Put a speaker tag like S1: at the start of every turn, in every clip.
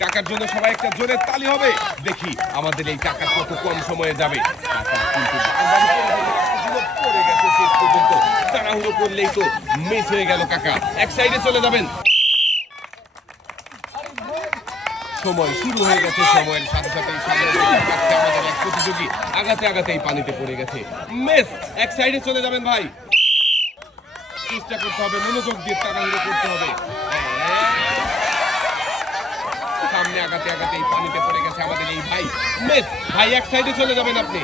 S1: কাকার জন্য সবাই একটা জোরে তালি হবে। দেখি আমাদের এই কাকা কত কম সময়ে যাবে। তাড়াহুড়ো করলেই তো মিস হয়ে গেল কাকা। এক সাইডে চলে যাবেন। সময় শুরু হয়ে গেছে, সময়ের সাথে সাথে প্রতিযোগী। আগাতে আগাতেই পানিতে পড়ে গেছে। মেস এক সাইডে চলে যাবেন ভাই। চেষ্টা করতে হবে, মনোযোগ দিয়ে তাড়াহুড়ো করতে হবে। সামনে আগাতে আগাতে এই পানিতে পড়ে গেছে আমাদের এই ভাই। মেস, ভাই, এক সাইডে চলে যাবেন আপনি।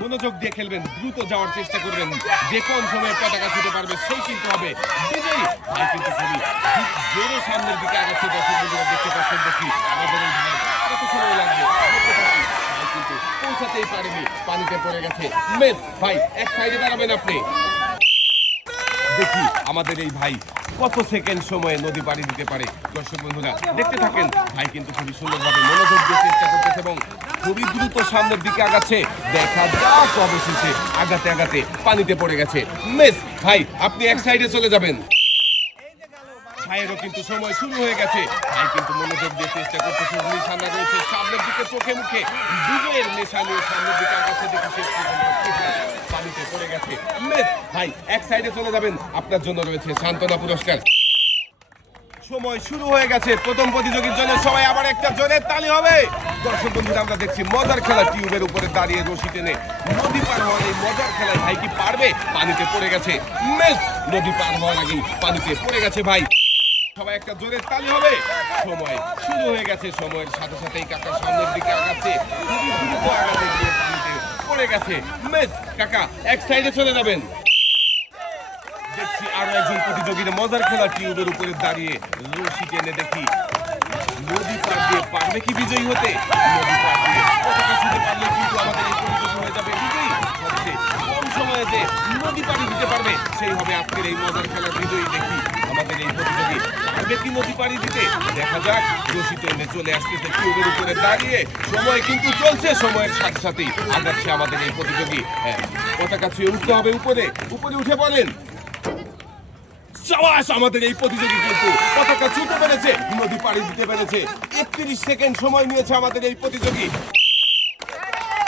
S1: মনোযোগ দিয়ে খেলবেন, দ্রুত যাওয়ার চেষ্টা করবেন। যে কম সময়ে পতাকা ছুটে পারবে, সেই কিন্তু হবে বিজয়ী। ভাই কিন্তু খুবই জোরে সামনের দিকে আগাচ্ছে দেখতে পাচ্ছেন দেখি আমাদের এই ভাই। কত সময় লাগবে? কিন্তু পৌঁছাতেই পারেনি, পানিতে পড়ে গেছে। মেস, ভাই, এক সাইডে দাঁড়াবেন আপনি। দেখি আমাদের এই ভাই কত সেকেন্ড সময়ে নদী পাড়ি দিতে পারে? দর্শক বন্ধুরা, দেখতে থাকেন, ভাই কিন্তু খুবই সুন্দরভাবে মনোযোগ দিয়ে চেষ্টা করতেছে এবং খুবই দ্রুত সামনের দিকে আগাচ্ছে। দেখা যাক অবশেষে আগাতে আগাতে পানিতে পড়ে গেছে। মেস, ভাই, আপনি এক সাইডে চলে যাবেন। ভাইয়েরও কিন্তু সময় শুরু হয়ে গেছে। ভাই কিন্তু মনোযোগ দিয়ে চেষ্টা নিশানা রয়েছে সামনের দিকে চোখে মুখে। নিয়ে সামনের দিকে আগাচ্ছে পড়ে গেছে। ভাই, এক সাইডে চলে যাবেন। আপনার জন্য রয়েছে সান্ত্বনা পুরস্কার। সময় শুরু হয়ে গেছে। প্রথম প্রতিযোগীর জন্য সবাই আবার একটা জোরে তালি হবে। দর্শক বন্ধুরা, আমরা দেখছি মজার খেলা টিউবের উপরে দাঁড়িয়ে রশি টেনে নদী পার হওয়ার এই মজার খেলায় ভাই কি পারবে? পানিতে পড়ে গেছে। মেস, নদী পার হওয়ার আগেই পানিতে পড়ে গেছে ভাই। সবাই একটা জোরে তালি হবে। সময় শুরু হয়ে গেছে। সময়ের সাথে সাথেই কাকা সামনের দিকে আগাচ্ছে। আগাতে গিয়ে পানিতে পড়ে গেছে। মেস, কাকা, এক সাইডে চলে যাবেন। দেখছি আরও একজন প্রতিযোগীর মজার খেলা টিউবের উপরে দাঁড়িয়ে রশি টেনে দেখি। নদী পার দিয়ে পারবে কি বিজয়ী হতে? নদী পার নদী পাড়ি দিতে পারবে, সেই হবে আজকের এই মজার খেলার বিজয়ী দেখি। আমাদের এই প্রতিযোগী পারবে কি নদী পাড়ি দিতে? দেখা যাক, রশি টেনে চলে আসতেছে টিউবের উপরে দাঁড়িয়ে সময় কিন্তু চলছে, সময়ের সাথে সাথেই আগাচ্ছে আমাদের এই প্রতিযোগী হ্যাঁ পতাকা ছুঁয়ে উঠতে হবে উপরে। উপরে উঠে সাবাস, আমাদের এই প্রতিযোগী কিন্তু পতাকা ছুটে পেরেছে, নদী পাড়ি দিতে পেরেছে। একত্রিশ সেকেন্ড সময় নিয়েছে আমাদের এই প্রতিযোগী।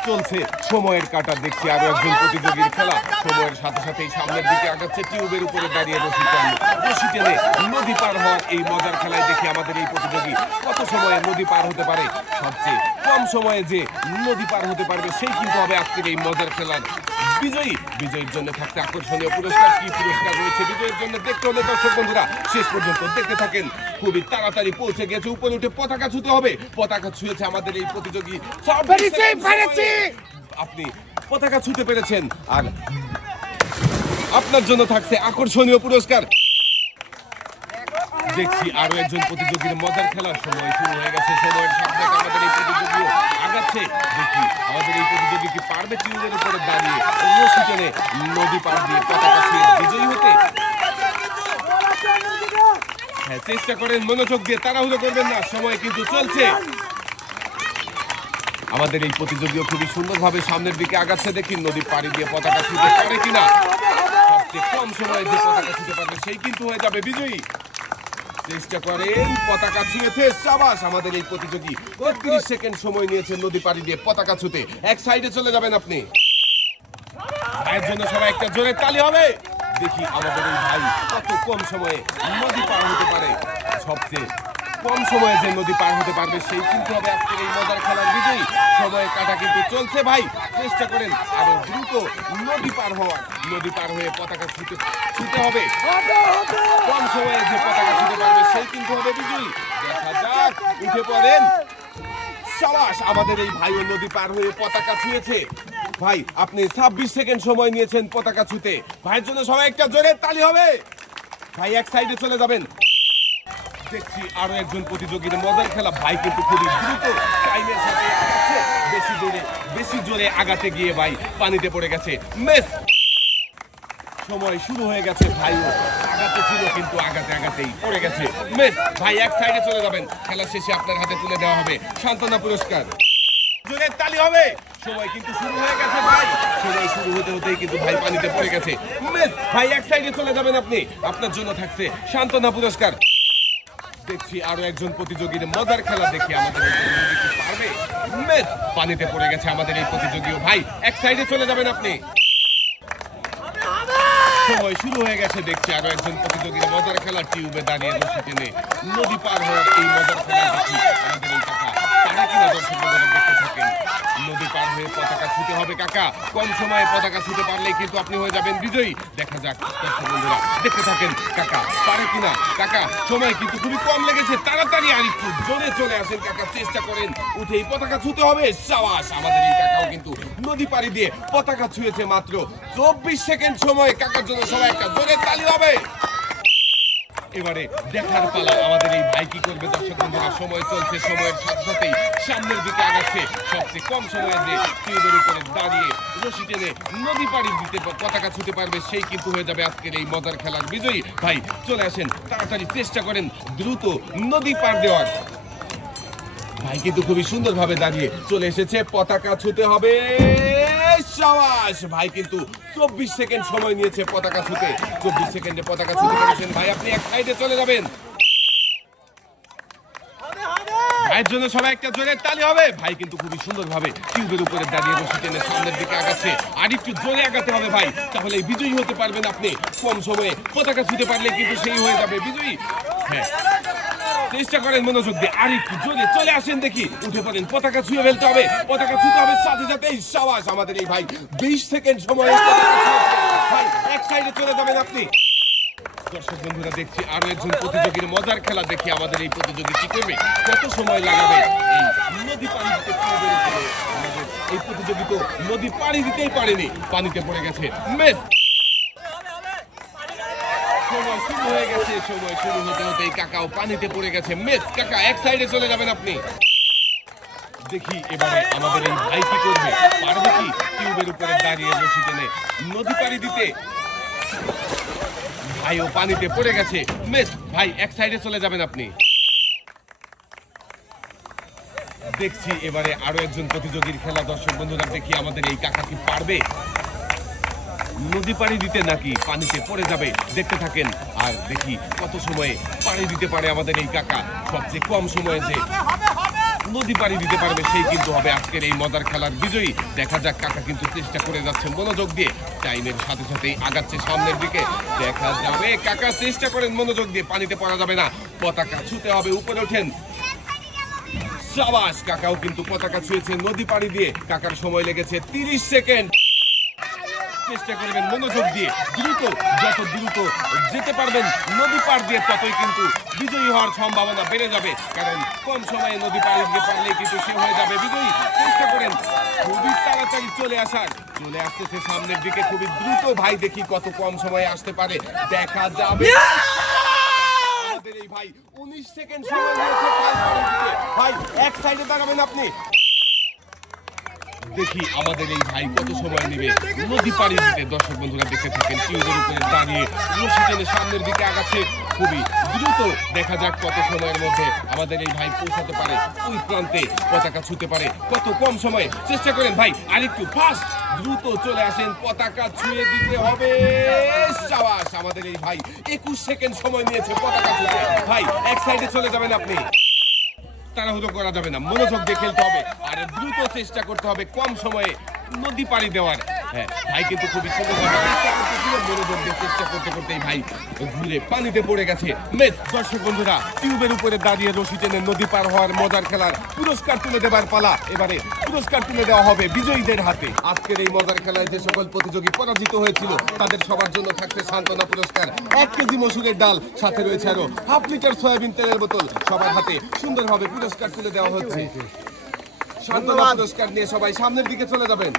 S1: চলছে। সময়ের কাটা দেখছি আরও একজন প্রতিযোগীর খেলা। সময়ের সাথে সাথেই সামনের দিকে আগাচ্ছে টিউবের উপরে দাঁড়িয়ে রশি টানে। রশি টেনে নদী পার হওয়ার এই মজার খেলায় দেখি আমাদের এই প্রতিযোগী কত সময়ে নদী পার হতে পারে। সবচেয়ে কম সময়ে যে নদী পার হতে পারবে, সেই কিন্তু হবে আজকের এই মজার খেলার বিজয়ী। বিজয়ীর জন্য থাকছে আকর্ষণীয় পুরস্কার। কি পুরস্কার রয়েছে বিজয়ীর জন্য দেখতে হলে দর্শক বন্ধুরা, শেষ পর্যন্ত দেখতে থাকেন। খুবই তাড়াতাড়ি পৌঁছে গেছে, উপরে উঠে পতাকা ছুতে হবে। পতাকা ছুঁয়েছে আমাদের এই প্রতিযোগী। সব আপনি পতাকা ছুতে পেরেছেন আর আপনার জন্য থাকছে আকর্ষণীয় পুরস্কার। দেখছি আরও একজন প্রতিযোগীর মজার খেলার সময় শুরু হয়ে গেছে হ্যাঁ চেষ্টা করেন, মনোযোগ দিয়ে, তাড়াহুড়ো করবেন না, সময় কিন্তু চলছে। আমাদের এই প্রতিযোগীও খুবই সুন্দরভাবে সামনের দিকে আগাচ্ছে। দেখি নদী পাড়ি দিয়ে পতাকা ছুঁতে পারে কিনা। সবচেয়ে কম সময়ে যে পতাকা ছুঁতে পারবে সেই কিন্তু হয়ে যাবে বিজয়ী। চেষ্টা করেন পতাকা ছুঁয়েছে সাবাস, আমাদের এই প্রতিযোগী। একত্রিশ সেকেন্ড সময় নিয়েছে নদী পাড়ি দিয়ে পতাকা ছুঁতে। এক সাইডে চলে যাবেন আপনি। ভাইয়ের জন্য সবাই একটা জোরে তালি হবে। দেখি আমাদের এই ভাই কত কম সময়ে নদী পার হতে পারে। সবচেয়ে কম সময়ে যে নদী পার হতে পারবে, সেই কিন্তু হবে আজকের এই মজার খেলার বিজয়ী। সময় কাটা কিন্তু চলছে, ভাই। চেষ্টা করেন আরও দ্রুত নদী পার হওয়ার। নদী পার হয়ে পতাকা ছুটে ছুটে হবে। কম সময়ে যে পতাকা ছুটে পারবে, সেই কিন্তু হবে বিজয়ী। দেখা যাক, উঠে পড়েন। সাবাস, আমাদের এই ভাই নদী পার হয়ে পতাকা ছুঁয়েছে। ভাই, আপনি ছাব্বিশ সেকেন্ড সময় নিয়েছেন পতাকা ছুঁতে। ভাইয়ের জন্য সবাই একটা জোরে তালি হবে। ভাই, এক সাইডে চলে যাবেন। দেখছি আরও একজন প্রতিযোগীর মজার খেলা। ভাই কিন্তু খুবই দ্রুত টাইমের সাথে বেশি জোরে বেশি জোরে আগাতে গিয়ে ভাই পানিতে পড়ে গেছে। মেস! সময় শুরু হয়ে গেছে ভাইও আগাতে ছিল কিন্তু আগাতে আগাতেই পড়ে গেছে। মেস! ভাই এক সাইডে চলে যাবেন। খেলা শেষে আপনার হাতে তুলে দেওয়া হবে সান্ত্বনা পুরস্কার। জোরে তালি হবে! সময় কিন্তু শুরু হয়ে গেছে ভাই। সময় শুরু হতে হতেই কিন্তু ভাই পানিতে পড়ে গেছে। মেস! ভাই এক সাইডে চলে যাবেন আপনি। আপনার জন্য থাকছে সান্ত্বনা পুরস্কার। দেখছি আরও একজন প্রতিযোগীর মজার খেলা দেখি আমাদের প্রতিযোগী পানিতে পড়ে গেছে আমাদের এই প্রতিযোগীও। ভাই, এক সাইডে চলে যাবেন আপনি। সময় শুরু হয়ে গেছে, দেখছি আরও একজন প্রতিযোগীর মজার খেলা, টিউবে দাঁড়িয়ে টেনে নদী পার হয়ে এই মজার খেলা দেখি। আমাদের এই কথা, তারা কিনা দর্শক থাকেন? পতাকা হবে, কাকা? কম সময়ে পতাকা ছুতে পারলেই কিন্তু আপনি হয়ে যাবেন বিজয়ী। দেখা যাক, দর্শক বন্ধুরা, দেখতে থাকেন, কাকা, পারে কিনা? কাকা, সময় কিন্তু খুবই কম লেগেছে, তাড়াতাড়ি আর একটু জোরে চলে আসেন, কাকা, চেষ্টা করেন। উঠেই পতাকা ছুতে হবে, সাবাস, আমাদের এই কাকাও কিন্তু নদী পাড়ি দিয়ে পতাকা ছুঁয়েছে মাত্র চব্বিশ সেকেন্ড সময়। কাকার জন্য সবাই একটা জোরে তালি হবে। এবারে দেখার পালা। আমাদের এই ভাই কি করবে দর্শক বন্ধুরা? সময় চলছে, সময়ের সাথে সাথেই। সামনের দিকে আগাচ্ছে সবচেয়ে কম সময়ে যে টিউবের উপরে দাঁড়িয়ে রশি টেনে নদী পাড়ি দিতে পতাকা ছুতে পারবে, সেই কিন্তু হয়ে যাবে আজকের এই মজার খেলার বিজয়ী। ভাই, চলে আসেন, তাড়াতাড়ি চেষ্টা করেন দ্রুত নদী পার দেওয়ার। ভাই কিন্তু খুবই সুন্দরভাবে দাঁড়িয়ে চলে এসেছে, পতাকা ছুতে হবে। সাবাস। ভাই কিন্তু চব্বিশ সেকেন্ড সময় নিয়েছে পতাকা ছুতে। চব্বিশ সেকেন্ডে পতাকা ছুতে পেরেছেন। ভাই আপনি এক সাইডে চলে যাবেন। ভাইয়ের জন্য সবাই একটা জোরে তালি হবে। ভাই কিন্তু খুবই সুন্দরভাবে টিউবের উপরে দাঁড়িয়ে বসে টেনে সামনের দিকে আগাচ্ছে। আর একটু জোরে আগাতে হবে ভাই। তাহলে বিজয়ী হতে পারবেন আপনি। কম সময়ে পতাকা ছুতে পারলে কিন্তু সেই হয়ে যাবে বিজয়ী। হ্যাঁ। চেষ্টা করেন মনোযোগ দিয়ে। আর একটু জোরে চলে আসেন দেখি। উঠে পড়েন, পতাকা ছুঁয়ে ফেলতে হবে। পতাকা ছুঁতে হবে, সাথে সাথে সাবাস আমাদের এই ভাই। বিশ সেকেন্ড সময় ভাই, এক সাইডে চলে যাবেন আপনি। দর্শক বন্ধুরা, দেখছি আরও একজন প্রতিযোগীর মজার খেলা দেখি আমাদের এই প্রতিযোগী কি করবে। কত সময় লাগাবে? এই নদী পানি দিতে এই প্রতিযোগী তো নদী পানি দিতেই পারেনি। পানিতে পড়ে গেছে। ভাই পানিতে পড়ে গেছে। মেস, ভাই, এক সাইডে চলে যাবেন আপনি। দেখছি এবারে আরও একজন প্রতিযোগীর খেলা। দর্শক বন্ধুরা, দেখি আমাদের এই কাকা কি পারবে? নদী পাড়ি দিতে নাকি পানিতে পড়ে যাবে দেখতে থাকেন। আর দেখি কত সময়ে পাড়ি দিতে পারে আমাদের এই কাকা। সবচেয়ে কম সময়ে যে নদী পাড়ি দিতে পারবে সেই কিন্তু হবে আজকের এই মজার খেলার বিজয়ী। দেখা যাক কাকা কিন্তু চেষ্টা করে যাচ্ছে মনোযোগ দিয়ে। টাইমের সাথে সাথেই আগাচ্ছে সামনের দিকে। দেখা যাবে কাকা চেষ্টা করেন মনোযোগ দিয়ে পানিতে পড়া যাবে না। পতাকা ছুতে হবে উপরে ওঠেন। সাবাস কাকাও কিন্তু পতাকা ছুঁয়েছে নদী পাড়ি দিয়ে। কাকার সময় লেগেছে তিরিশ সেকেন্ড। চেষ্টা করবেন মনোযোগ দিয়ে। দ্রুত যত দ্রুত যেতে পারবেন নদী পার দিয়ে ততই কিন্তু বিজয়ী হওয়ার সম্ভাবনা বেড়ে যাবে। কারণ কম সময়ে নদী পাড়ি দিয়ে পারলে কিন্তু সে হয়ে যাবে বিজয়ী। চেষ্টা করেন। খুবই তাড়াতাড়ি চলে আসার। চলে আসতেছে সামনের দিকে। খুবই দ্রুত ভাই দেখি কত কম সময়ে আসতে পারে। দেখা যাবে। আমাদের এই ভাই উনিশ সেকেন্ড সময়। ভাই এক সাইডে দাঁড়াবেন আপনি। দেখি আমাদের এই ভাই কত সময় নেবে। নদী পাড়ি দিতে দর্শক বন্ধুরা দেখতে থাকেন। টিউবের উপরে দাঁড়িয়ে রশি টেনে সামনের দিকে আগাচ্ছে। খুবই দ্রুত দেখা যাক কত সময়ের মধ্যে আমাদের এই ভাই পৌঁছাতে পারে। ওই প্রান্তে পতাকা ছুতে পারে। কত কম সময়ে চেষ্টা করেন ভাই আরেকটু ফাস্ট দ্রুত চলে আসেন। পতাকা ছুঁয়ে দিতে হবে। সাবাস, আমাদের এই ভাই একুশ সেকেন্ড সময় নিয়েছে পতাকা ছুঁতে। ভাই, এক সাইডে চলে যাবেন আপনি। তাড়াহুড়ো করা যাবে না। মনোযোগ দিয়ে খেলতে হবে। আর দ্রুত চেষ্টা করতে হবে কম সময়ে নদী পাড়ি দেওয়ার। হ্যাঁ ভাই কিন্তু খুবই সুন্দরভাবে চেষ্টা করতেছিল মনোযোগ দিয়ে চেষ্টা করতে করতেই ভাই ঘুরে পানিতে পড়ে গেছে। মেস দর্শক বন্ধুরা টিউবের উপরে দাঁড়িয়ে রশি টেনে নদী পার হওয়ার মজার খেলার পুরস্কার তুলে দেবার পালা। এবারে পুরস্কার তুলে দেওয়া হবে বিজয়ীদের হাতে। আজকের এই মজার খেলায় যে সকল প্রতিযোগী পরাজিত হয়েছিল তাদের সবার জন্য থাকছে সান্ত্বনা পুরস্কার। এক কেজি মসুরের ডাল সাথে রয়েছে আরও হাফ লিটার সয়াবিন তেলের বোতল। সবার হাতে সুন্দরভাবে পুরস্কার তুলে দেওয়া হচ্ছে। সান্ত্বনা পুরস্কার নিয়ে সবাই সামনের দিকে চলে যাবেন।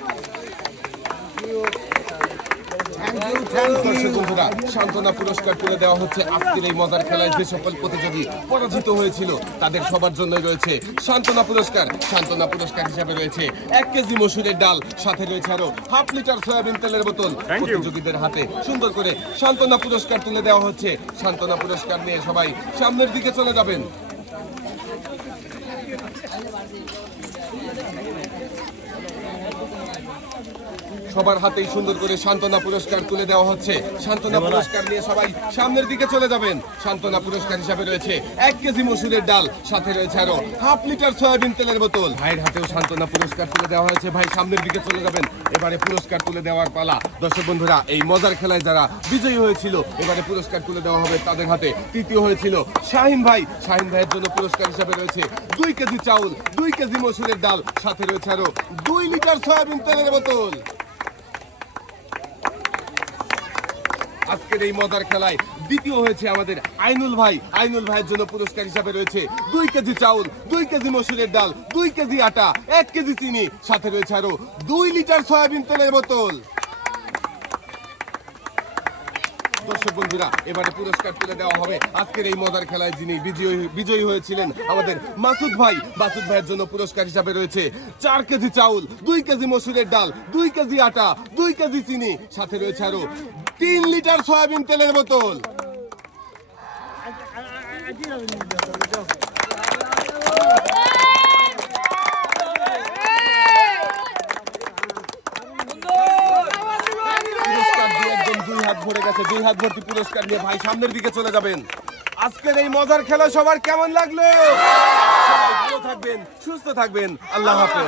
S1: সান্ত্বনা পুরস্কার তুলে দেওয়া হচ্ছে। আজকের এই মজার খেলায় যে সকল প্রতিযোগী পরাজিত হয়েছিল তাদের সবার জন্য রয়েছে সান্ত্বনা পুরস্কার। সান্ত্বনা পুরস্কার হিসাবে রয়েছে এক কেজি মসুরের ডাল সাথে রয়েছে আরও হাফ লিটার সয়াবিন তেলের বোতল। প্রতিযোগীদের হাতে সুন্দর করে সান্ত্বনা পুরস্কার তুলে দেওয়া হচ্ছে। সান্ত্বনা পুরস্কার নিয়ে সবাই সামনের দিকে চলে যাবেন। সবার হাতেই সুন্দর করে সান্ত্বনা পুরস্কার তুলে দেওয়া হচ্ছে। সান্ত্বনা পুরস্কার নিয়ে সবাই সামনের দিকে চলে যাবেন। সান্ত্বনা পুরস্কার হিসাবে রয়েছে এক কেজি মসুরের ডাল সাথে রয়েছে আরও হাফ লিটার সয়াবিন তেলের বোতল। ভাইয়ের হাতেও সান্ত্বনা পুরস্কার তুলে দেওয়া হয়েছে। ভাই সামনের দিকে চলে যাবেন। এবারে পুরস্কার তুলে দেওয়ার পালা। দর্শক বন্ধুরা এই মজার খেলায় যারা বিজয়ী হয়েছিল এবারে পুরস্কার তুলে দেওয়া হবে তাদের হাতে। তৃতীয় হয়েছিল শাহিন ভাই। শাহিন ভাইয়ের জন্য পুরস্কার হিসাবে রয়েছে দুই কেজি চাউল দুই কেজি মসুরের ডাল সাথে রয়েছে আরও দুই লিটার সয়াবিন তেলের বোতল। আজকের এই মজার খেলায় দ্বিতীয় হয়েছে আমাদের আইনুল ভাই। আইনুল ভাইয়ের জন্য পুরস্কার হিসাবে রয়েছে দুই কেজি চাউল, দুই কেজি মসুরের ডাল, দুই কেজি আটা, এক কেজি চিনি। সাথে রয়েছে আরও দুই লিটার সয়াবিন তেলের বোতল। দর্শক বন্ধুরা, এবারে পুরস্কার তুলে দেওয়া হবে আজকের এই মজার খেলায় যিনি বিজয়ী বিজয়ী হয়েছিলেন আমাদের মাসুদ ভাই। মাসুদ ভাইয়ের জন্য পুরস্কার হিসাবে রয়েছে চার কেজি চাউল, দুই কেজি মসুরের ডাল, দুই কেজি আটা, দুই কেজি চিনি। সাথে রয়েছে আরও তিন লিটার সয়াবিন তেলের বোতল। ভরে গেছে, দুই হাত পুরস্কার নিয়ে ভাই সামনের দিকে চলে যাবেন। আজকের এই মজার খেলা সবার কেমন লাগল? সবাই ভালো থাকবেন, সুস্থ থাকবেন। আল্লাহ হাফেজ।